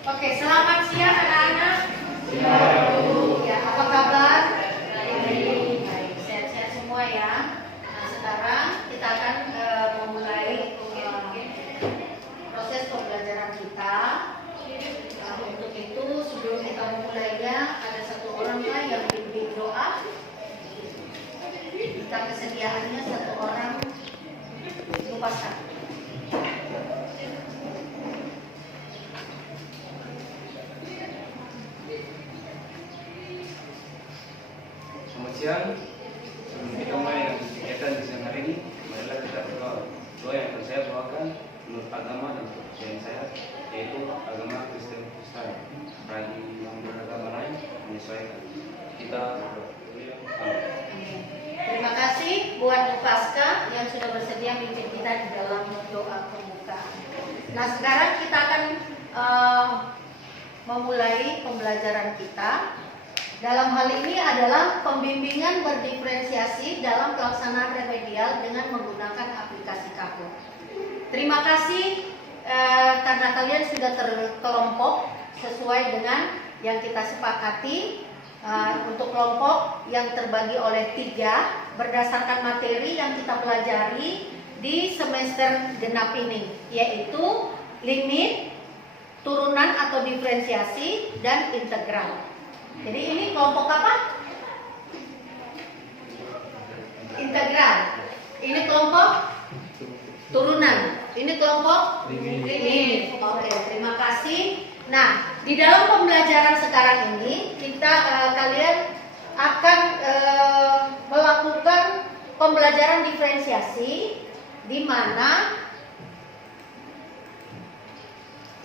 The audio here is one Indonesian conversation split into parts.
Oke, selamat siang anak-anak. Ya, apa kabar? Baik, sehat-sehat semua ya. Nah, sekarang kita akan memulai proses pembelajaran kita. Untuk itu, sebelum kita memulainya, ada satu orang yang bimbing doa. Kita kesediaannya satu orang lupakan. Selamat siang. Sebelum kita mulai dengan kegiatan di siang hari ini, marilah kita berdoa. Doa yang akan saya bawakan menurut agama dan kepercayaan saya, yaitu agama Kristen Protestan. Bagi yang beragama lain menyesuaikan. Kita berdoa. Amin. Terima kasih buat Pasca yang sudah bersedia memimpin kita di dalam doa pembukaan. Nah, sekarang kita akan memulai pembelajaran kita. Dalam hal ini adalah pembimbingan berdiferensiasi dalam pelaksanaan remedial dengan menggunakan aplikasi Kako. Terima kasih karena kalian sudah terkelompok sesuai dengan yang kita sepakati. Untuk kelompok yang terbagi oleh 3 berdasarkan materi yang kita pelajari di semester genap ini, yaitu limit, turunan atau diferensiasi, dan integral. Jadi ini kelompok apa? Integral. Ini kelompok turunan. Ini kelompok limit. Oke, terima kasih. Nah, di dalam pembelajaran sekarang ini kalian akan melakukan pembelajaran diferensiasi, di mana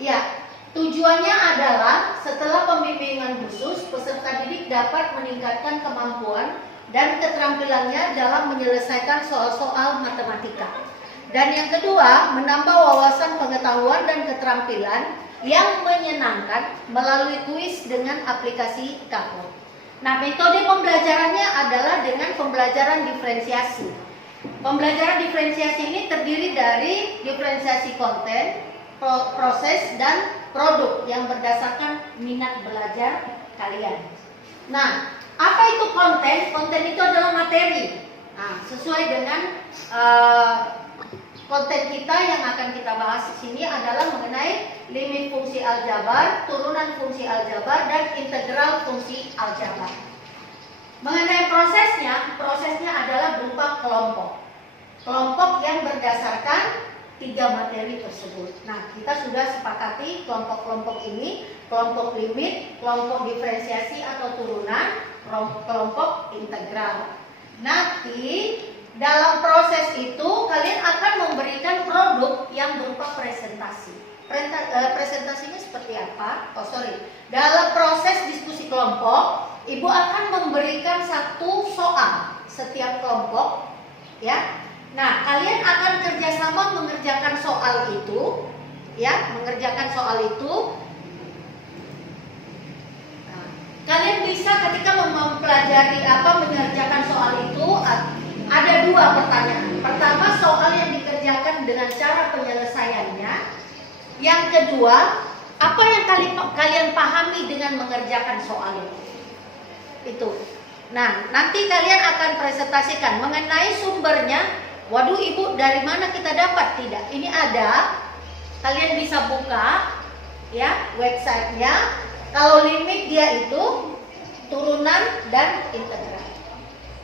ya tujuannya adalah setelah pembimbingan khusus, peserta didik dapat meningkatkan kemampuan dan keterampilannya dalam menyelesaikan soal-soal matematika. Dan yang kedua, menambah wawasan pengetahuan dan keterampilan yang menyenangkan melalui kuis dengan aplikasi Kako. Nah, metode pembelajarannya adalah dengan pembelajaran diferensiasi. Pembelajaran diferensiasi ini terdiri dari diferensiasi konten, proses, dan produk yang berdasarkan minat belajar kalian. Nah, apa itu konten? Konten itu adalah materi. Nah, sesuai dengan konten kita yang akan kita bahas di sini adalah mengenai limit fungsi aljabar, turunan fungsi aljabar, dan integral fungsi aljabar. Mengenai prosesnya adalah berupa kelompok. Kelompok yang berdasarkan 3 materi tersebut. Nah, kita sudah sepakati kelompok-kelompok ini, kelompok limit, kelompok diferensiasi atau turunan, kelompok integral. Nanti dalam proses itu kalian akan memberikan produk yang berupa presentasi. Presentasinya seperti apa? Dalam proses diskusi kelompok, Ibu akan memberikan 1 soal setiap kelompok, ya. Nah, kalian akan kerjasama mengerjakan soal itu, ya, mengerjakan soal itu. Nah, kalian bisa ketika mempelajari mengerjakan soal itu, ada 2 pertanyaan. Pertama, soal yang dikerjakan dengan cara penyelesaiannya. Yang kedua, apa yang kalian pahami dengan mengerjakan soal itu. Itu. Nah, nanti kalian akan presentasikan mengenai sumbernya. Waduh, Ibu, dari mana kita dapat? Tidak, ini ada. Kalian bisa buka, ya, websitenya. Kalau limit dia itu turunan dan integral.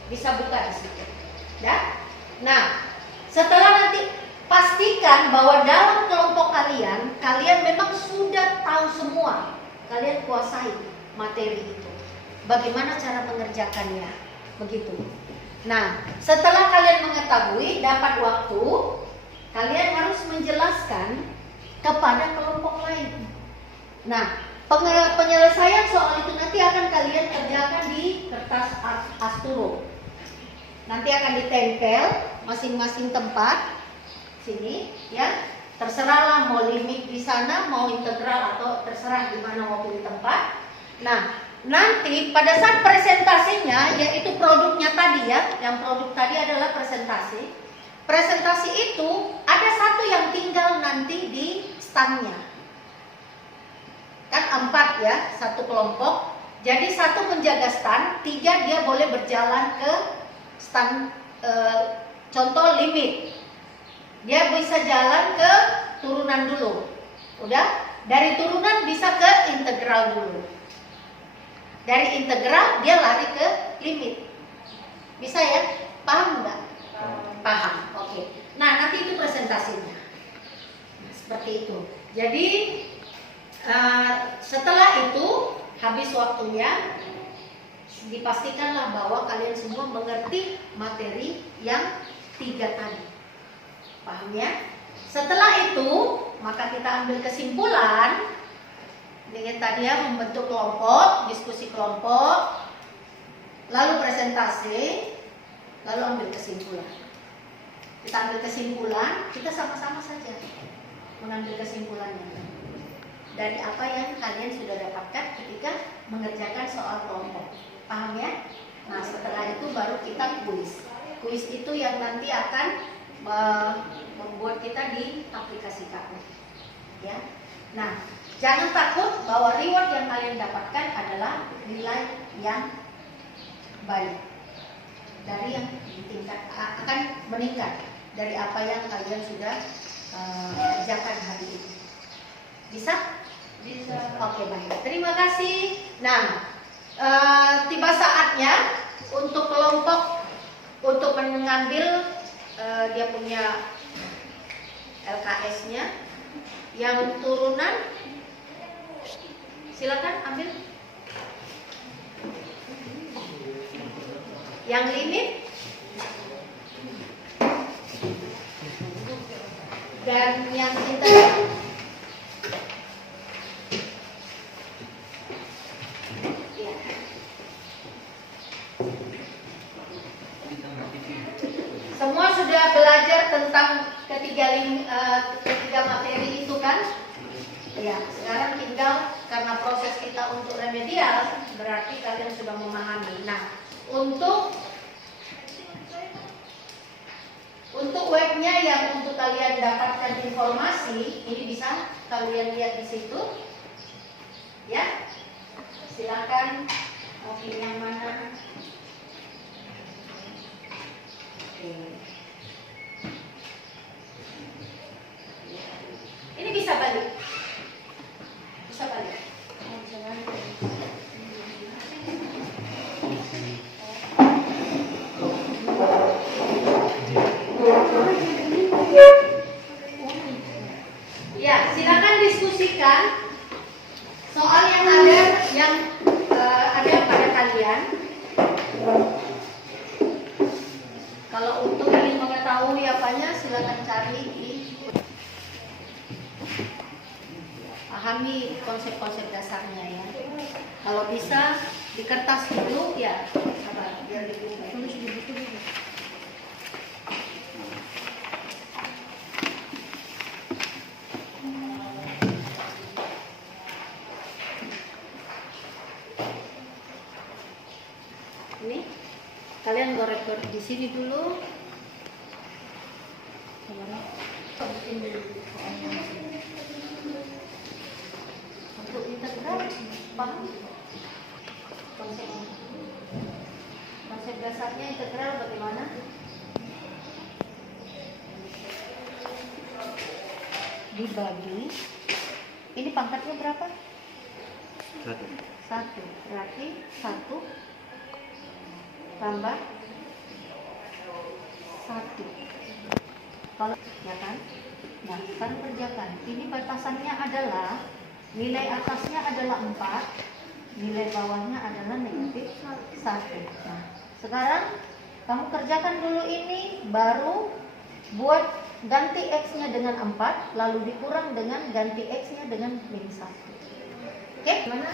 Bisa buka di situ. Ya. Nah, setelah nanti pastikan bahwa dalam kelompok kalian memang sudah tahu semua. Kalian kuasai materi itu. Bagaimana cara mengerjakannya? Begitu. Nah, setelah kalian mengetahui, dapat waktu, kalian harus menjelaskan kepada kelompok lain. Nah, penyelesaian soal itu nanti akan kalian kerjakan di kertas Asturo. Nanti akan ditempel masing-masing tempat sini, ya. Terserahlah mau limit di sana, mau integral, atau terserah di mana mau pilih tempat. Nah, nanti pada saat presentasinya, yaitu produknya tadi, ya, yang produk tadi adalah presentasi. Presentasi itu ada 1 yang tinggal nanti di standnya. Kan 4 ya, satu kelompok. Jadi 1 menjaga stand, 3 dia boleh berjalan ke stand, contoh limit. Dia bisa jalan ke turunan dulu. Udah? Dari turunan bisa ke integral dulu. Dari integral dia lari ke limit. Bisa ya? Paham nggak? Paham. Oke. Nah, nanti itu presentasinya. Seperti itu. Jadi setelah itu habis waktunya, dipastikanlah bahwa kalian semua mengerti materi yang 3 tadi. Paham ya? Setelah itu, maka kita ambil kesimpulan. Dengan tadi ya, membentuk kelompok, diskusi kelompok, lalu presentasi, lalu ambil kesimpulan. Kita ambil kesimpulan, kita sama-sama saja mengambil kesimpulannya dari apa yang kalian sudah dapatkan ketika mengerjakan soal kelompok. Paham ya? Nah, setelah itu baru kita kuis. Kuis itu yang nanti akan membuat kita diaplikasikan. Ya. Nah, jangan takut bahwa reward yang kalian dapatkan adalah nilai yang baik. Dari yang tingkat akan meningkat dari apa yang kalian sudah kerjakan hari ini. Bisa? Bisa. Oke, baik. Terima kasih. Nah, tiba saatnya untuk kelompok untuk mengambil dia punya LKS-nya yang turunan. Silakan ambil. Yang limit dan yang integral. Ya. Semua sudah belajar tentang ketiga materi itu kan? Ya, sekarang tinggal karena proses kita untuk remedial, berarti kalian sudah memahami. Nah, untuk webnya yang untuk kalian dapatkan informasi, ini bisa kalian lihat di situ. Ya, silakan mau pilih yang mana. Oke. Ini bisa balik. Bisa balik. Ya, silakan diskusikan soal yang ada pada kalian. Kalau untuk ingin mengetahui apanya, silakan cari di pahami konsep-konsep dasarnya ya. Kalau bisa di kertas dulu ya, sabar biar tulis di buku dulu. Ini kalian gorek-gorek di sini dulu. Untuk integral paham konsep dasarnya integral bagaimana? Dibagi. Ini pangkatnya berapa? 1. Berarti 1 tambah 1. Kalau ya kan? Nah, sekarang kerjakan. Ini batasannya adalah nilai atasnya adalah 4, nilai bawahnya adalah negatif 1. Nah, sekarang kamu kerjakan dulu ini, baru buat ganti X-nya dengan 4, lalu dikurang dengan ganti X-nya dengan min 1. Oke? Mana?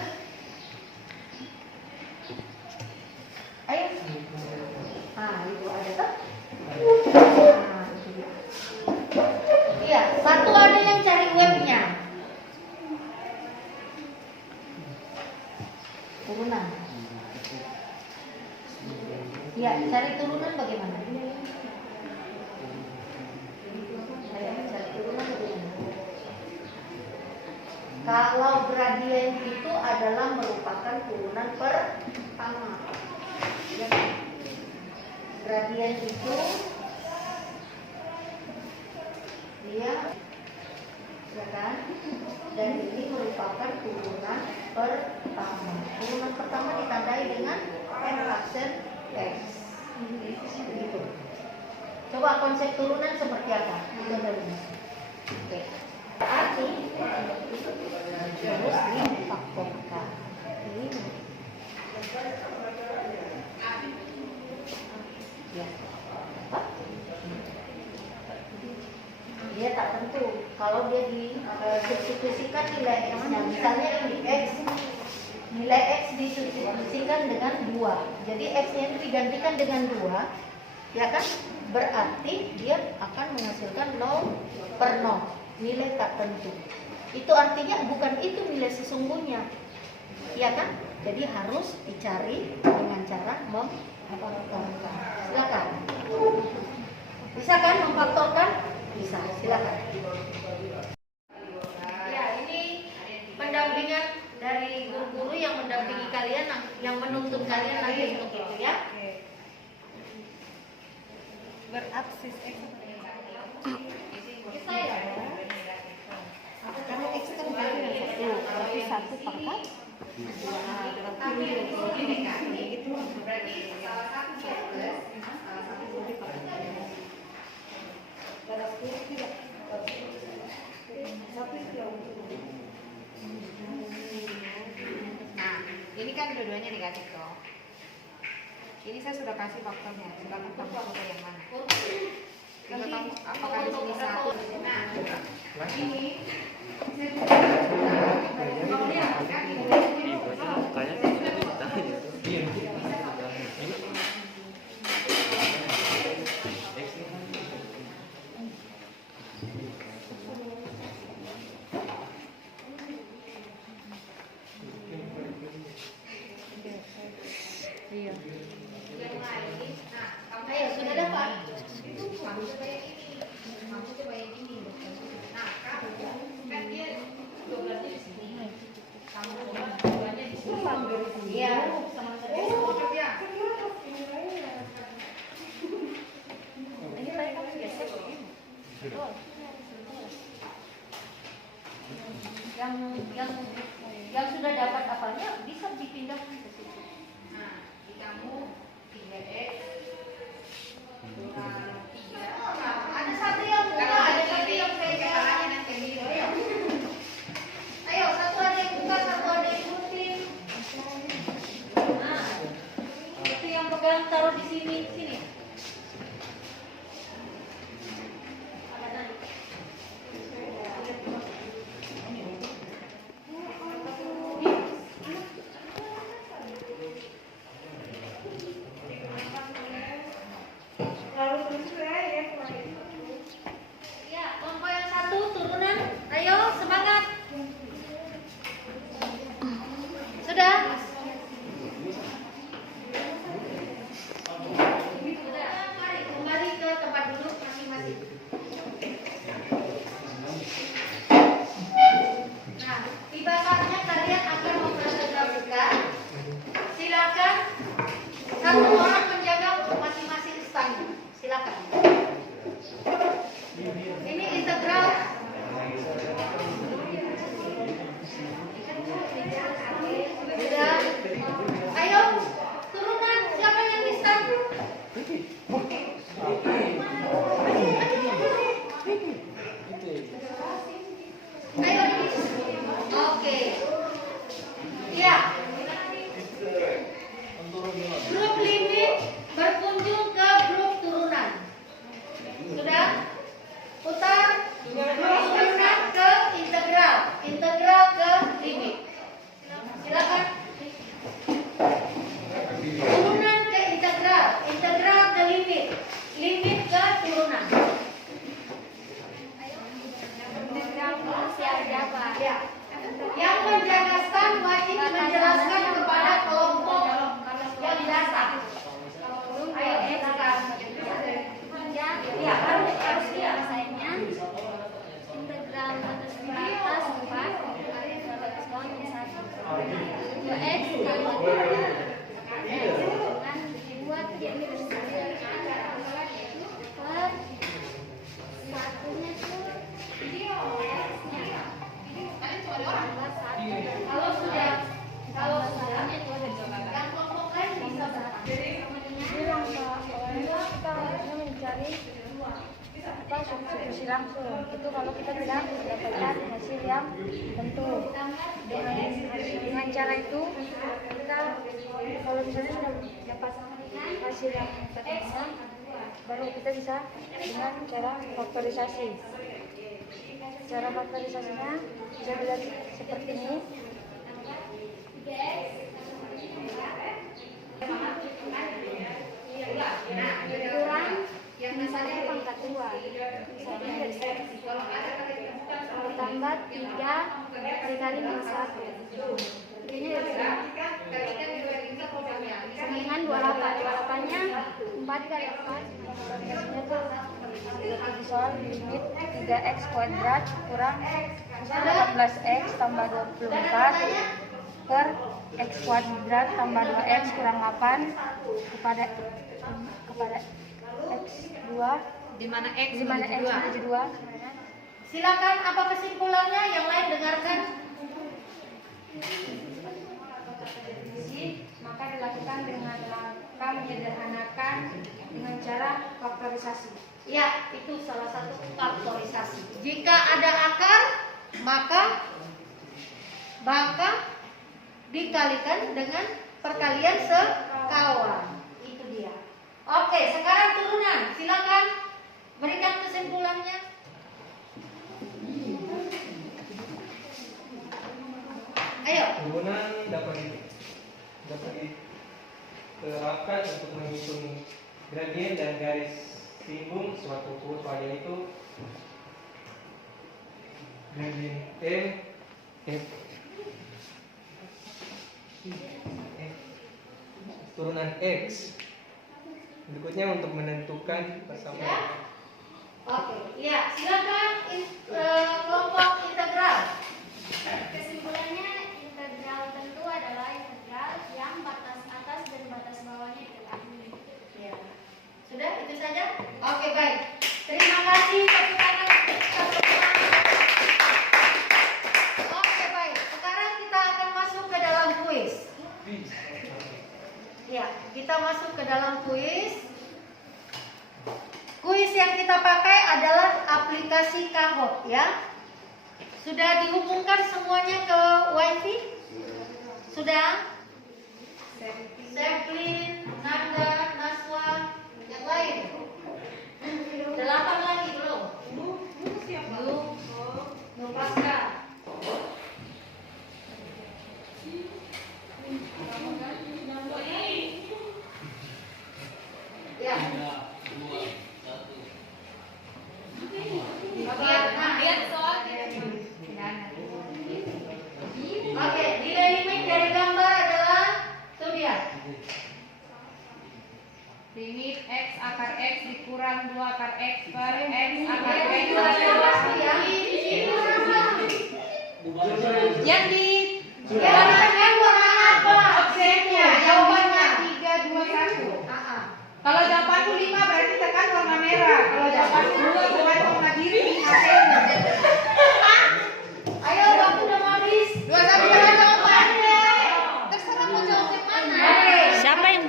Ayo. Ah, itu ada tak? Nah, itu dia. Iya, satu ada yang cari webnya. Turunan. Iya, cari turunan bagaimana? Cari turunan bagaimana? Kalau gradien itu adalah merupakan turunan pertama. Ya. Gradien itu dia, ya kan? Dan ini merupakan turunan pertama. Turunan pertama ditandai dengan n aksen x. Begitu. Coba konsep turunan seperti apa? Oke. Berarti harus difaktorkan. Ini. Ya. Dia tak tentu. Kalau dia disubstitusikan nilai x-nya, misalnya ini x, nilai x disubstitusikan dengan 2. Jadi x-nya itu digantikan dengan 2, ya kan? Berarti dia akan menghasilkan 0 per 0, nilai tak tentu. Itu artinya bukan itu nilai sesungguhnya, ya kan? Jadi harus dicari dengan cara memfaktorkan. Silakan. Bisa kan memfaktorkan? Bisa, silakan. Ya, ini pendampingan dari guru-guru yang mendampingi kalian, yang menuntun kalian nanti untuk itu ya. Beraksis X Saya. karena X kan berarti 1 pangkat 2 itu Berarti salah satu plus salah satu Nah, ini kan dua-duanya negatif toh. Ini saya sudah kasih faktornya. Silakan kamu foto yang mana? Kita tahu apakah di sini 1. Nah, ini Iya. Ayo, sudah dapat? Iya. Ini saya kan biasa begini. Yang sudah dapat apanya bisa dipindahkan ke situ. nah, di kamu 3x kurang 3. Ada satu yang buka, ada satu yang pegang. nanti ini. Ayo, satu ada yang buka, satu ada yang gunting. Nah, itu yang pegang taruh di sini, sini. Ada tadi. Ya, kelompok yang satu turunan. Ayo, semangat. Sudah? Sudah. Mari kembali ke tempat duduk masing-masing. Nah, tiba saatnya kalian akan mempresentasikan. Silakan satu orang menjaga masing-masing stand. Silakan. Ini integral. Sudah. Ayo, turunan siapa yang di stand? Ayo ini. Oke. Ya. Grup limit berkunjung ke grup turunan. Sudah? Putar. Grup turunan ke integral. Integral ke limit. Silakan. Turunan ke integral. Integral ke limit. Limit ke turunan. Ya. Yang menjaga stand wajib menjelaskan kepada kelompok yang datang. Ayo, dari substitusi langsung. Itu kalau kita tidak mendapatkan hasil yang tentu. Dengan cara itu kita kalau misalnya sudah dapat hasil yang tertentu, baru kita bisa dengan cara faktorisasi. Cara faktorisasinya bisa dilihat seperti ini. Kurang yang misalnya pangkat 2, misalnya tambah 3 dikali min 1, ini dengan 28 nya 4 kali 4, seperti soal limit 3x kuadrat kurang 18x tambah 24 per x kuadrat tambah 2x kurang 8 kepada x2, Di mana X di mana x menuju 2. Silakan, apa kesimpulannya? Yang lain dengarkan. Maka dilakukan dengan langkah menyederhanakan dengan cara faktorisasi. Ya, itu salah satu faktorisasi. Jika ada akar, maka dikalikan dengan perkalian sekawan. Itu dia. Oke, sekarang turunan. Silakan berikan kesimpulannya. Ayo. Turunan dapat diterapkan untuk menghitung gradien dan garis singgung suatu soal, yaitu gradien F turunan X. Berikutnya untuk menentukan persamaan. Oke, ya, silakan kelompok integral. Kesimpulannya, integral tentu adalah integral yang batas atas dan batas bawahnya diketahui. Ya. Sudah, itu saja? Oke, baik. Terima kasih. Tepuk tangan. Oke, baik. Sekarang kita akan masuk ke dalam kuis. Ya, kita masuk ke dalam kuis. Kuis yang kita pakai adalah aplikasi Kahoot, ya. Sudah dihubungkan semuanya ke WiFi? Sudah? Seplin, Nanda, Naswa, yang lain? 8 lagi belum? Belum pasca. Ya. Lihat soal Oke, nilai limit dari gambar adalah itu dia. limit X akar X dikurang 2 akar X per X akar X. Itu ada ya. Yang di Jawabannya warna apa? absennya jawabannya 3, 2, 1. Kalau jawabanku 5 berarti tekan warna merah. Kalau jawabanku 2 tekan warna biru. Hasilnya. Ayo, waktu udah mau habis. 2, 1 tekan jawabannya. Terserah mau jawab yang mana. Oke. Siapa yang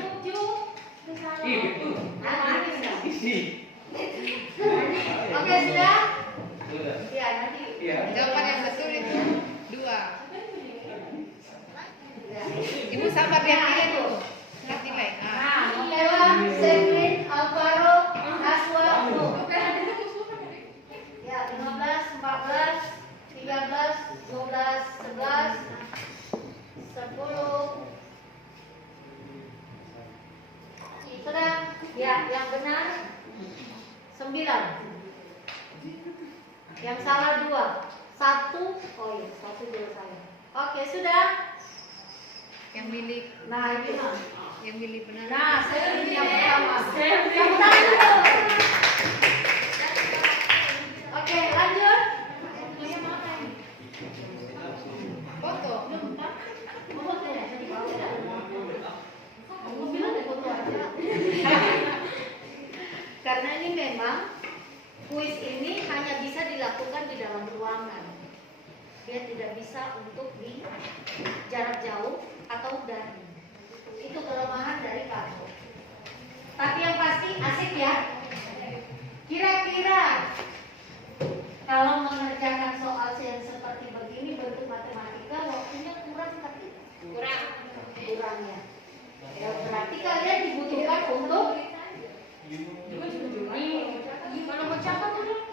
Oke, sudah? Sudah. Ya, nanti. Iya. Jawaban yang betul itu 2. Ibu sabar lihat nilai dulu. Lihat nilai. Nah, Nutella, Seplin, Alvaro, Naswa, Nuh. Ya, 15, 14, 13, 12, 11, 10. Sudah? Ya, yang benar 9. Yang salah 2. 1. Oh iya, 1 juga salah. Oke, sudah? Yang milik Nah, ini mah. yang milik benar. Nah, saya ini yang pertama. Tepuk tangan dulu. Oke, lanjut. Foto. Karena ini memang kuis ini hanya bisa dilakukan di dalam ruangan. Dia tidak bisa untuk di jarak jauh atau daring. Itu kelemahan dari Kahoot. Tapi yang pasti asik ya. Kalau mau catat tuh dong.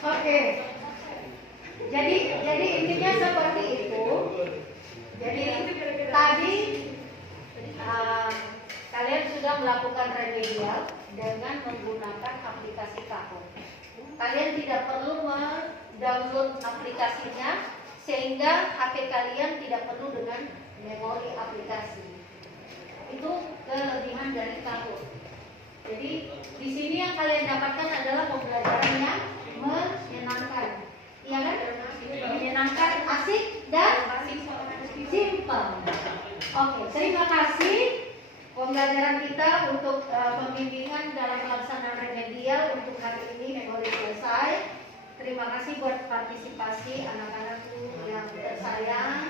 Oke. Jadi intinya seperti itu. Jadi tadi kalian sudah melakukan remedial dengan menggunakan aplikasi Kahoot. Kalian tidak perlu mendownload aplikasinya sehingga HP kalian tidak perlu dengan memori aplikasi. Itu kelebihan dari Kahoot. Jadi di sini yang kalian dapatkan adalah pembelajaran yang menyenangkan, iya kan? Menyenangkan, asik dan simple. Oke, terima kasih pembelajaran kita untuk pembimbingan dalam pelaksanaan remedial untuk hari ini memori selesai. Terima kasih buat partisipasi anak-anakku yang tersayang.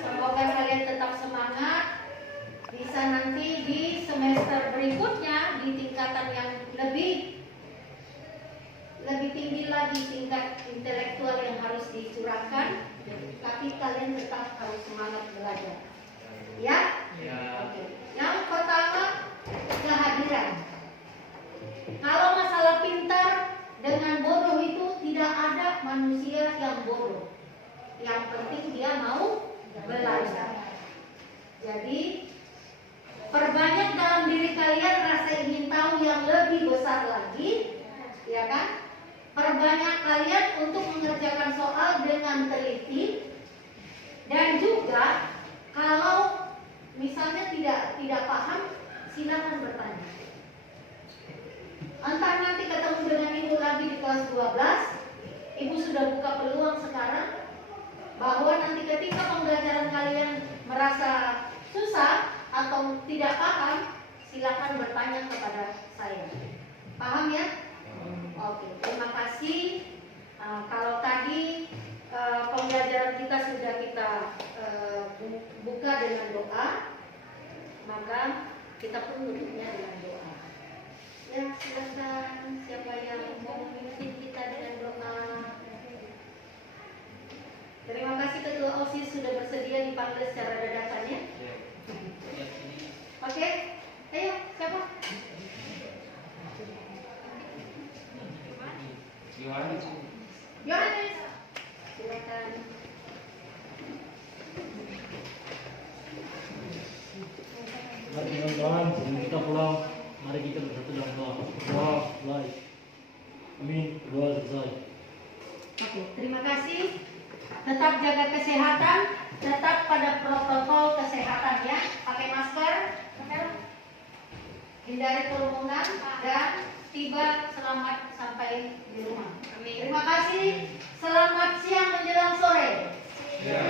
Semoga kalian tetap semangat. Bisa nanti di semester berikutnya di tingkatan yang lebih tinggi lagi tingkat intelektual yang harus dicurahkan, tapi kalian tetap harus semangat belajar. Ya? Oke. Yang pertama, kehadiran. Kalau masalah pintar dengan bodoh itu tidak ada manusia yang bodoh. Yang penting dia mau belajar. Jadi perbanyak dalam diri kalian rasa ingin tahu yang lebih besar lagi, ya kan? Perbanyak kalian untuk mengerjakan soal dengan teliti, dan juga kalau misalnya tidak paham, silakan bertanya. Entah nanti ketemu dengan ibu lagi di kelas 12, ibu sudah buka peluang sekarang bahwa nanti ketika pembelajaran kalian merasa susah atau tidak paham, silakan bertanya kepada saya. Paham ya? Oke, terima kasih. Kalau tadi pembelajaran kita sudah kita buka dengan doa, maka kita pun tutupnya dengan doa. Ya, silakan siapa yang mau memimpin kita dengan doa. Terima kasih Ketua OSIS sudah bersedia dipanggil secara dadakan ya. Oke, ayo siapa? Yohanes, silakan. Mari kawan-kawan, sebelum kita pulang, mari kita bersatu dalam doa. Doa mulai. Amin. Doa selesai. Oke, terima kasih. Tetap jaga kesehatan, tetap pada protokol kesehatan ya. Pakai masker, hindari kerumunan, dan tiba selamat sampai di rumah. Terima kasih. Selamat siang menjelang sore. Ya.